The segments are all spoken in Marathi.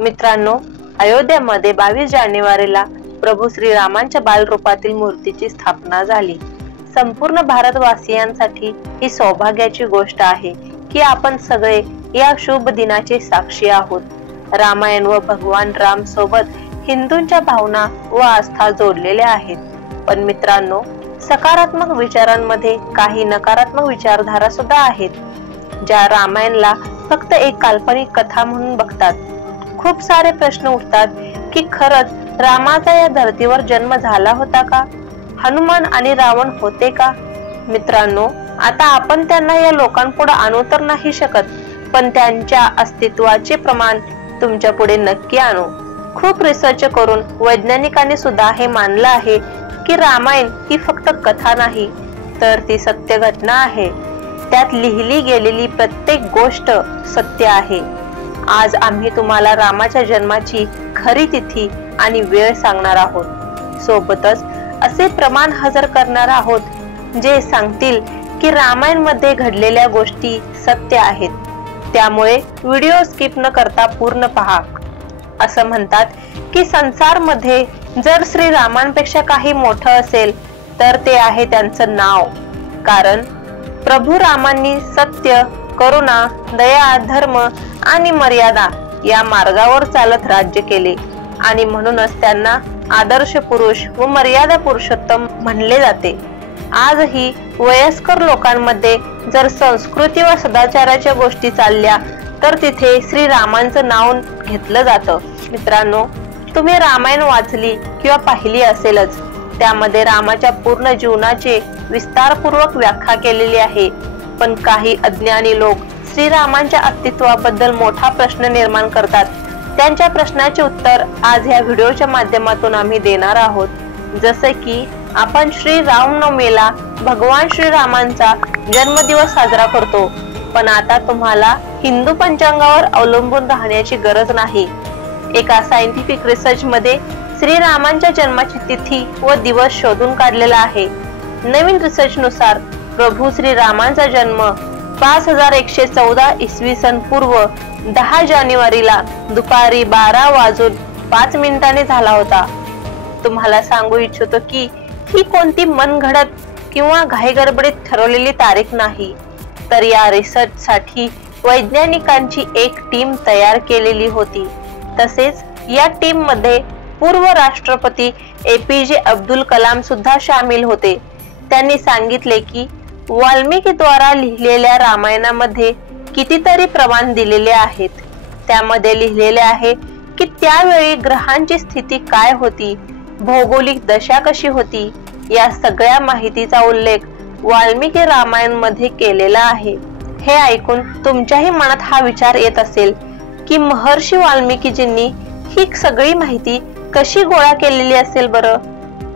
मित्रांनो, अयोध्येमध्ये 22 जानेवारीला प्रभू श्रीरामांच्या बालरूपातील मूर्तीची स्थापना झाली. संपूर्ण भारतवासियांसाठी ही सौभाग्याची गोष्ट आहे की आपण सगळे या शुभ दिनाचे साक्षी आहोत. रामायण व भगवान राम सोबत हिंदूंच्या भावना व आस्था जोडलेल्या आहेत. पण मित्रांनो, सकारात्मक विचारांमध्ये काही नकारात्मक विचारधारा सुद्धा आहेत, ज्या रामायणला फक्त एक काल्पनिक कथा म्हणून बघतात. खूप सारे प्रश्न उठतात की खरंच रामाचा या धर्तीवर जन्म झाला होता का? हनुमान आणि रावण होते का? मित्रांनो, आता आपण त्यांना या लोकांपुढे आणू तर नाही शकत, पण त्यांच्या अस्तित्वाचे प्रमाण तुमच्या पुढे नक्की आणू. खूप रिसर्च करून वैज्ञानिकांनी सुद्धा हे मानलं आहे की रामायण ही फक्त कथा नाही, तर ती सत्य घटना आहे. त्यात लिहिली गेलेली प्रत्येक गोष्ट सत्य आहे. आज आम्ही तुम्हाला रामाच्या जन्माची खरी तिथी आणि वेळ सांगणार आहोत. सोबतच असे प्रमाण हजर करणार आहोत जे सांगतील की रामायण मध्ये घडलेल्या गोष्टी सत्य आहेत. त्यामुळे व्हिडिओ स्किप न करता पूर्ण पहा. असं म्हणतात की संसारमध्ये जर श्रीरामांपेक्षा काही मोठं असेल तर ते आहे त्यांचं नाव. कारण प्रभू रामांनी सत्य, करुणा, दया, धर्म आणि मर्यादा या मार्गावर चालत राज्य केले आणि म्हणूनच त्यांना आदर्श पुरुष व मर्यादा पुरुषोत्तम म्हणले जाते. आजही वयस्कर लोकांमध्ये जर संस्कृती व सदाचाराच्या गोष्टी चालल्या तर तिथे श्रीरामांचं नाव घेतलं जातं. मित्रांनो, तुम्ही रामायण वाचली किंवा पाहिली असेलच. त्यामध्ये रामाच्या पूर्ण जीवनाचे विस्तारपूर्वक व्याख्या केलेली आहे. पण काही अज्ञानी लोक श्रीरामांच्या अस्तित्वाबद्दल मोठा प्रश्न निर्माण करतात. त्यांच्या प्रश्नाचे उत्तर आज या व्हिडिओच्या माध्यमातून आम्ही देणार आहोत. जसे की आपण श्री रामनवमीला भगवान श्रीरामांचा जन्मदिवस साजरा करतो, पण आता तुम्हाला हिंदू पंचांगावर अवलंबून राहण्याची गरज नाही. एका सायंटिफिक रिसर्च मध्ये श्रीरामांच्या जन्माची तिथी व दिवस शोधून काढलेला आहे. नवीन रिसर्च नुसार प्रभू श्रीरामांचा जन्म 5114 इसवी सन पूर्व 10 जानेवारीला दुपारी 12:05 झाला होता. तुम्हाला सांगू इच्छितो की ही कोणती मनगढत किंवा घाईगडबडीत ठरवलेली तारीख नाही, तर या रिसर्च साठी वैज्ञानिकांची एक टीम तयार केलेली होती. तसेच या टीम मध्ये पूर्व राष्ट्रपती APJ अब्दुल कलाम सुद्धा सामील होते. त्यांनी सांगितले की वाल्मिकी द्वारा लिहिलेल्या रामायणामध्ये कितीतरी प्रमाण दिलेले आहेत. त्यामध्ये लिहिलेले आहे की त्यावेळी ग्रहांची स्थिती काय होती, भौगोलिक दशा कशी होती, या सगळ्या माहितीचा उल्लेख वाल्मिकी रामायण मध्ये केलेला आहे. हे ऐकून तुमच्याही मनात हा विचार येत असेल की महर्षी वाल्मिकीजींनी ही सगळी माहिती कशी गोळा केलेली असेल बरं?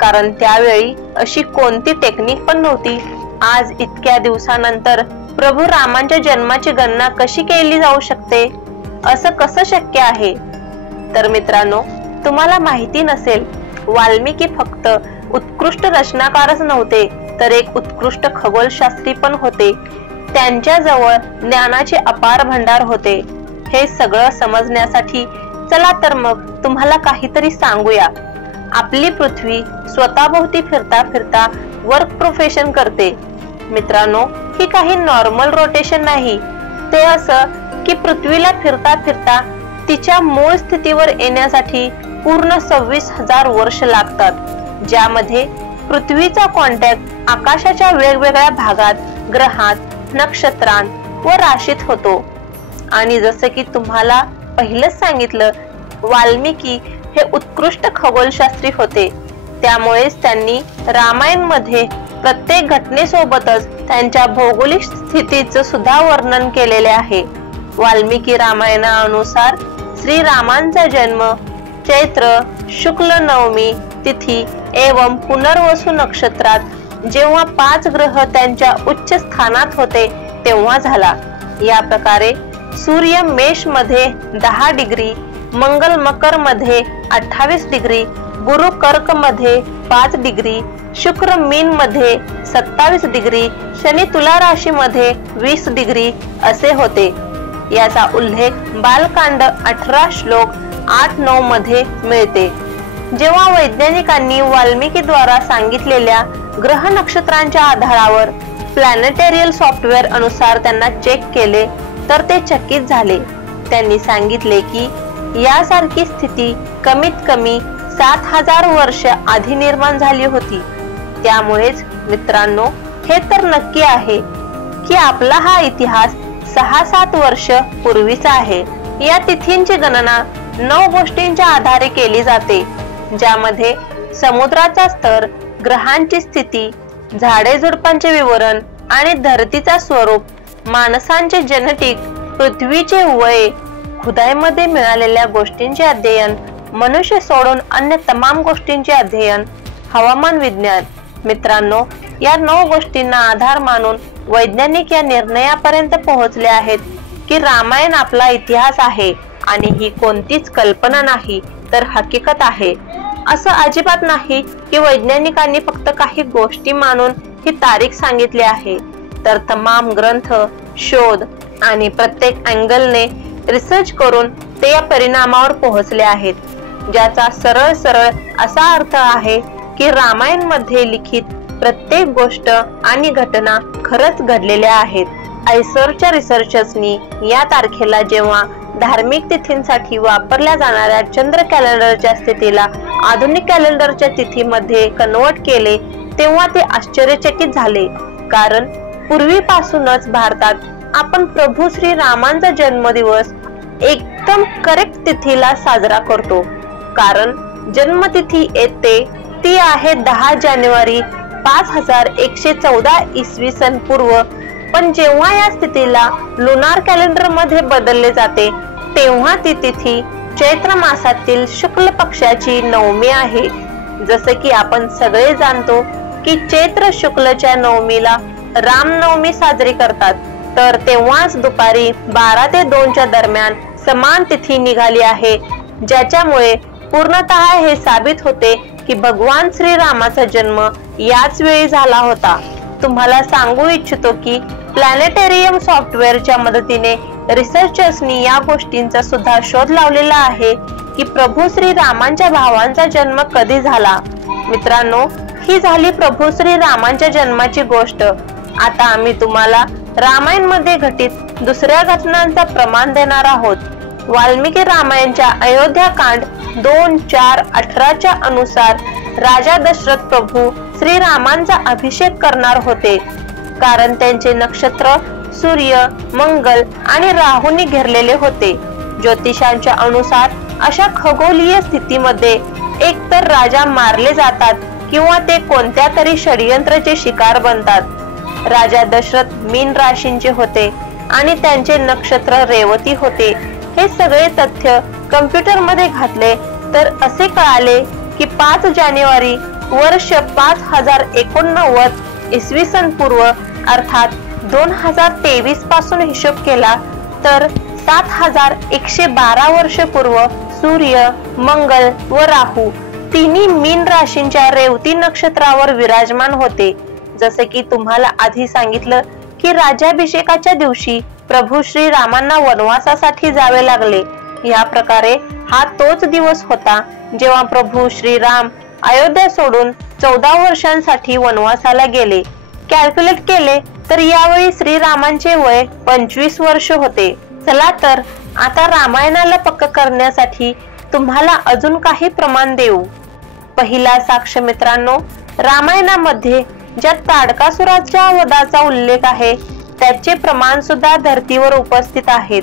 कारण त्यावेळी अशी कोणती टेक्निक पण नव्हती. आज इतक्या दिवसानंतर प्रभू रामांच्या जन्माची गणना कशी केली जाऊ शकते? असं कसं शक्य आहे? तर मित्रांनो, तुम्हाला माहिती नसेल, वाल्मिकी फक्त उत्कृष्ट रचनाकारच नव्हते, तर एक उत्कृष्ट खगोलशास्त्री पण होते. त्यांच्याजवळ ज्ञानाचे अपार भंडार होते. हे सगळं समजण्यासाठी चला तर मग तुम्हाला काहीतरी सांगूया. आपली पृथ्वी स्वतःभोवती फिरता फिरता वर्क प्रोफेशन करते. मित्रांनो, ही काही नॉर्मल रोटेशन नाही. ते असं की पृथ्वीला फिरता फिरता तिच्या मूळ स्थितीवर येण्यासाठी पूर्ण 26,000 वर्ष लागतात, ज्यामध्ये पृथ्वीचा कॉन्टॅक्ट आकाशाच्या वेगवेगळ्या भागात, ग्रहात, नक्षत्रांत व राशीत होतो. आणि जसं की तुम्हाला पहिलंच सांगितलं, वाल्मिकी हे उत्कृष्ट खगोलशास्त्री होते. त्यामुळेच त्यांनी रामायण मध्ये प्रत्येक घटनेसोबतच त्यांच्या भौगोलिक स्थितीचं सुद्धा वर्णन केलेले आहे. वाल्मिकी रामायणानुसार श्रीरामांचा जन्म चैत्र शुक्ल नवमी तिथी एवं पुनर्वसु नक्षत्रात, जेव्हा 5 ग्रह त्यांच्या उच्च स्थानात होते तेव्हा झाला. या प्रकारे सूर्य मेष मध्ये 10 डिग्री, मंगल मकर मध्ये 28 डिग्री, गुरु कर्क मध्ये 5 डिग्री, शुक्र मीन मध्ये 27 डिग्री, शनी तुला राशी मध्ये 20 डिग्री असे होते. याचा उल्लेख बालकांड 18 श्लोक 8-9 मध्ये मिळते. जेव्हा वैज्ञानिकांनी वाल्मिकीद्वारा सांगितलेल्या ग्रह नक्षत्रांच्या आधारावर प्लॅनेटेरियल सॉफ्टवेअर अनुसार त्यांना चेक केले तर ते चकित झाले. त्यांनी सांगितले की यासारखी स्थिती कमीत कमी 7000 वर्ष आधी निर्माण झाली होती. त्यामुळेच मित्रांनो, हे तर नक्की आहे की आपला हा इतिहास 6-7 वर्ष पूर्वीचा आहे. या तिथींची गणना 9 गोष्टींच्या आधारे केली जाते, ज्यामध्ये समुद्राचा स्तर, ग्रहांची स्थिती, झाडे झुडपांचे विवरण आणि धरतीचा स्वरूप, माणसांचे जेनेटिक, पृथ्वीचे वय, खुदाईमध्ये मिळालेल्या गोष्टींचे अध्ययन, मनुष्य सोडून अन्य तमाम गोष्टींचे अध्ययन, हवामान विज्ञान. मित्रांनो, या 9 गोष्टींना आधार मानून वैज्ञानिक या निर्णयापर्यंत पोहोचले आहेत की रामायण आपला इतिहास आहे आणि ही कोणतीच कल्पना नाही तर हकीकत आहे. असं अजिबात नाही की वैज्ञानिकांनी फक्त काही गोष्टी मानून ही तारीख सांगितली आहे, तर तमाम ग्रंथ, शोध आणि प्रत्येक अँगलने रिसर्च करून ते या परिणामावर पोहोचले आहेत, ज्याचा सरळ असा अर्थ आहे की रामायण मध्ये लिखित प्रत्येक गोष्ट आणि घटना खरंच घडलेल्या आहेत. आयसरच्या रिसर्चर्सनी या तारखेला जेव्हा धार्मिक तिथींसाठी वापरल्या जाणाऱ्या चंद्र कॅलेंडरच्या स्थितीला आधुनिक कॅलेंडरच्या तिथीमध्ये कन्वर्ट केले तेव्हा ते आश्चर्यचकित झाले, कारण पूर्वीपासूनच भारतात आपण प्रभू श्री रामांचा जन्मदिवस एकदम करेक्ट तिथीला साजरा करतो. कारण जन्मतिथी येते ती आहे 10 जानेवारी 5114 इसवी सन पूर्व. पण जेव्हा या स्थितीला लुनार कॅलेंडर मध्ये बदलले जाते तेव्हा ती तिथी चैत्र मासातील शुक्ल पक्षाची नवमी आहे. जसे की आपण सगळे जाणतो की चैत्र शुक्लच्या नवमीला रामनवमी साजरी करतात, तर तेव्हाच दुपारी 12 ते 2 च्या दरम्यान समान तिथी निघाली आहे, ज्याच्यामुळे पूर्णतः हे साबित होते की भगवान श्रीरामाचा जन्म याच वेळी झाला होता. तुम्हाला सांगू इच्छितो की प्लॅनेटेरियम सॉफ्टवेअरच्या मदतीने रिसर्चर्सनी या गोष्टींचा सुद्धा शोध लावलेला आहे की प्रभू श्रीरामांच्या भावांचा जन्म कधी झाला. मित्रांनो, ही झाली प्रभू श्रीरामांच्या जन्माची गोष्ट. आता आम्ही तुम्हाला रामायण मध्ये घटित दुसऱ्या घटनांचा प्रमाण देणार आहोत. वाल्मिकी रामायणच्या अयोध्याकांड 2:4-18 अनुसार राजा दशरथ प्रभू श्रीरामांचा अभिषेक करणार होते, कारण त्यांचे नक्षत्र सूर्य, मंगल आणि राहूने घेरलेले होते. ज्योतिषांच्या अनुसार अशा खगोलीय स्थितीमध्ये एकतर राजा मारले जातात किंवा ते कोणत्या तरी षडयंत्राचे शिकार बनतात. राजा दशरथ मीन राशींचे होते आणि त्यांचे नक्षत्र रेवती होते. हे सगळे तथ्य कम्प्युटर मध्ये घातले तर असे कळाले की 5 जानेवारी वर्ष 5089 इसवी सन पूर्व अर्थात 2023 पासून हिशोब केला तर 7112 वर्ष पूर्व सूर्य, मंगल व राहू तिन्ही मीन राशींच्या रेवती नक्षत्रावर विराजमान होते. जसे की तुम्हाला आधी सांगितलं की राज्याभिषेकाच्या दिवशी प्रभू श्री रामांना वनवासासाठी जावे लागले. या प्रकारे हा तोच दिवस होता जेव्हा प्रभू श्रीराम अयोध्या सोडून 14 वर्षांसाठी वनवासाला गेले. कॅल्क्युलेट केले तर यावेळी श्रीरामांचे वय 25 वर्ष होते. चला तर आता रामायणाला पक्क करण्यासाठी तुम्हाला अजून काही प्रमाण देऊ. पहिला साक्ष मित्रांनो, रामायणामध्ये ज्या ताडकासुराच्या वधाचा उल्लेख आहे त्याचे प्रमाण सुद्धा धर्तीवर उपस्थित आहेत.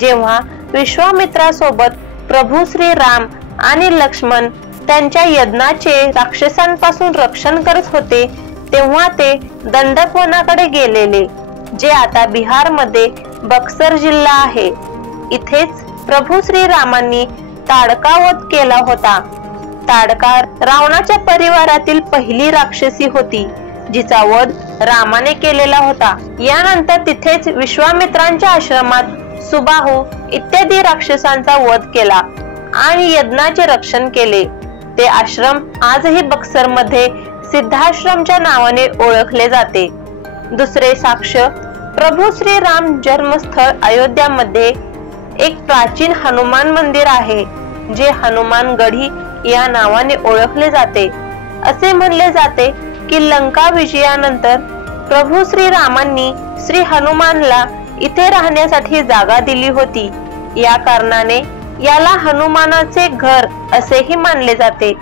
जेव्हा विश्वामित्रासोबत प्रभू श्री राम आणि लक्ष्मण त्यांच्या यज्ञाचे राक्षसांपासून रक्षण करत होते तेव्हा ते दंडक वनाकडे गेलेले, जे आता बिहार मध्ये बक्सर जिल्हा आहे. इथेच प्रभू श्री रामांनी ताडका वध केला होता. ताडका रावणाच्या परिवारातील पहिली राक्षसी होती जिचा वध रामाने केलेला होता. यानंतर तिथेच विश्वामित्रांच्या आश्रमात सुबाहू इत्यादी राक्षसांचा वध केला आणि यज्ञाचे रक्षण केले. ते आश्रम आजही बक्सर मध्ये सिद्धाश्रमच्या नावाने ओळखले जाते. दुसरे साक्ष प्रभू श्री राम जन्मस्थळ अयोध्यामध्ये एक प्राचीन हनुमान मंदिर आहे, जे हनुमान गढी या नावाने ओळखले जाते. असे म्हणले जाते की लंका विजयानंतर प्रभू श्री रामांनी श्री हनुमानला इथे राहण्यासाठी जागा दिली होती. या कारणाने याला हनुमानाचे घर असेही मानले जाते.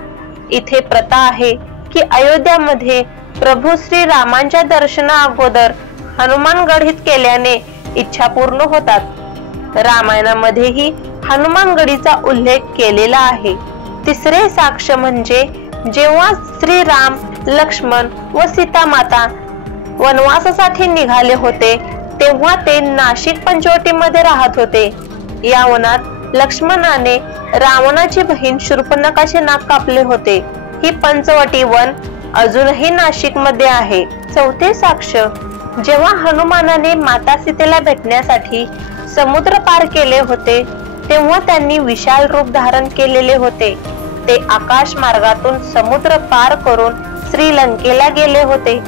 इथे प्रथा आहे की अयोध्यामध्ये प्रभू श्री रामांच्या दर्शना अगोदर हनुमानगढीत केल्याने इच्छा पूर्ण होतात. रामायणामध्येही हनुमानगढीचा उल्लेख केलेला आहे. तिसरे साक्ष म्हणजे जेव्हा श्री राम, लक्ष्मण व सीता माता वनवासासाठी निघाले होते, तेव्हा ते नाशिक पंचवटीमध्ये राहत होते. या वनात लक्ष्मणाने रावणाची बहीण शूर्पणखाचे नाक कापले होते. ही पंचवटी वन अजूनही नाशिक मध्ये आहे. चौथे साक्ष, जेव्हा हनुमानाने माता सीतेला भेटण्यासाठी समुद्र पार केले होते, तेव्हा त्यांनी विशाल रूप धारण केलेले होते. ते आकाश मार्गातून समुद्र पार करून श्रीलंकेला गेले होते.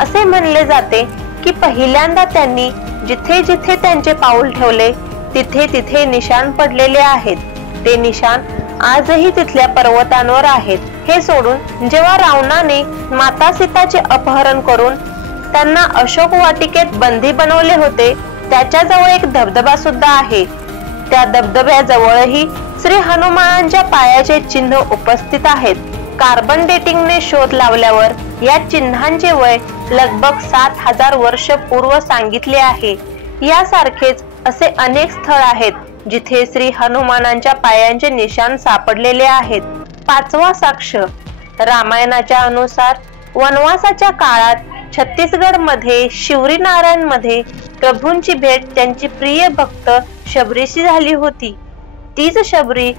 असे म्हणले जाते की पहिल्यांदा त्यांनी जिथे जिथे त्यांचे पाऊल ठेवले तिथे तिथे निशाण पडलेले आहेत. ते निशाण आजही तिथल्या पर्वतांवर आहेत. हे सोडून जेव्हा रावणाने माता सीताचे अपहरण करून त्यांना अशोक वाटिकेत बंदी बनवले होते, त्याच्याजवळ एक धबधबा सुद्धा आहे. त्या धबधब्याजवळही श्री हनुमानांच्या पायाचे चिन्ह उपस्थित आहेत. कार्बन डेटिंगने शोध लावल्यावर या चिन्हांचे वय लगभग 7000 वर्ष पूर्व सांगितले आहे. यासारखेच असे अनेक स्थळ आहेत जिथे श्री हनुमानांच्या पायांचे निशाण सापडलेले आहेत. पाचवा साक्ष, रामायणाच्या अनुसार वनवासाच्या काळात छत्तीसगड मध्ये शिवरी नारायण मध्ये प्रभूंची भेट त्यांची प्रिय भक्त शबरीशी झाली होती. तीच शबरी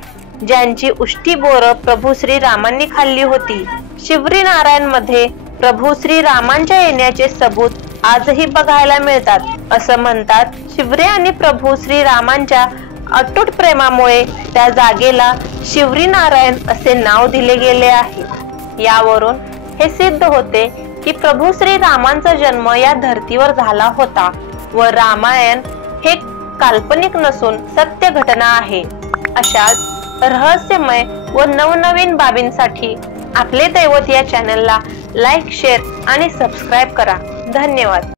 ज्यांची उष्टी बोर प्रभू श्री रामांनी खाल्ली होती. शिवरी नारायण मध्ये प्रभू श्री रामांच्या येण्याचे सबूत आजही बघायला मिळतात. असं म्हणतात, शिवरे आणि प्रभू श्री रामांच्या अतूट प्रेमामुळे त्या जागेला शिवरी नारायण असे नाव दिले गेले आहे. यावरून हे सिद्ध होते की प्रभू श्री रामांचा जन्म या धर्तीवर झाला होता व रामायण हे काल्पनिक नसून सत्य घटना आहे. अशाच रहस्यमय व नवनवीन बाबींसाठी आपले दैवत या चॅनलला लाईक, शेअर आणि सबस्क्राईब करा. धन्यवाद.